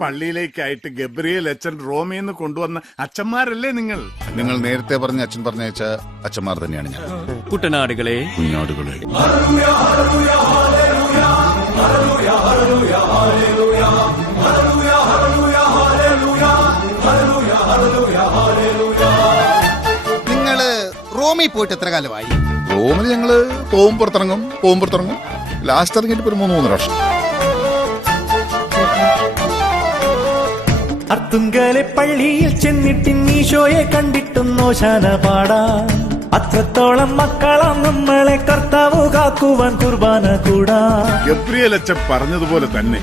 പള്ളിയിലേക്കായിട്ട് Gabriel അച്ഛൻ റോമേന്ന് കൊണ്ടുവന്ന അച്ഛന്മാരല്ലേ നിങ്ങൾ? നിങ്ങൾ നേരത്തെ പറഞ്ഞ അച്ഛൻ പറഞ്ഞയച്ച അച്ഛന്മാർ തന്നെയാണ് ഞാൻ. കുട്ടനാടുകളെ, കുഞ്ഞാടുകളെ, നിങ്ങള് റോമിൽ പോയിട്ട് എത്ര കാലമായി? റോമിൽ ഞങ്ങള് പോവും പുറത്തിറങ്ങും. ലാസ്റ്റ് ഇറങ്ങിയിട്ട് ഒരു 3 വർഷം. അർത്തുങ്കലെ പള്ളിയിൽ ചെന്നിട്ട് ഈശോയെ കണ്ടിട്ടും ഓശാന പാടാ. അത്രത്തോളം മക്കളാം നമ്മളെ കർത്താവ് കാക്കുവാൻ കുർബാന കൂടാ. ഗബ്രിയേൽ അച്ഛൻ പറഞ്ഞതുപോലെ തന്നെ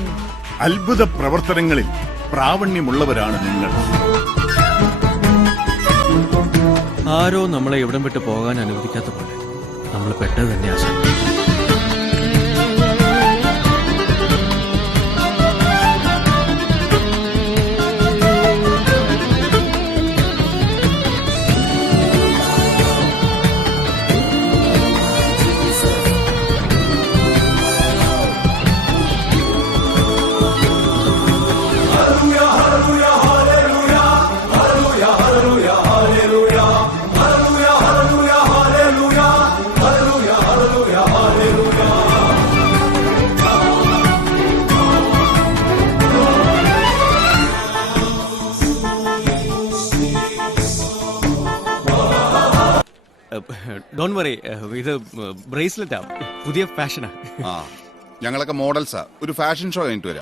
അത്ഭുത പ്രവർത്തനങ്ങളിൽ പ്രാവണ്യമുള്ളവരാണ് നിങ്ങൾ. ആരോ നമ്മളെ ഇവിടം വിട്ട് പോകാൻ അനുവദിക്കാത്ത പോലെ നമ്മൾ പെട്ടത് തന്നെ ആശ. ഡോണ്ട് വറി, ഇത് ബ്രേസ്ലെറ്റാ, പുതിയ ഫാഷനാ. ഞങ്ങളൊക്കെ മോഡൽസാ. ഒരു ഫാഷൻ ഷോ കഴിഞ്ഞിട്ട് വരാം.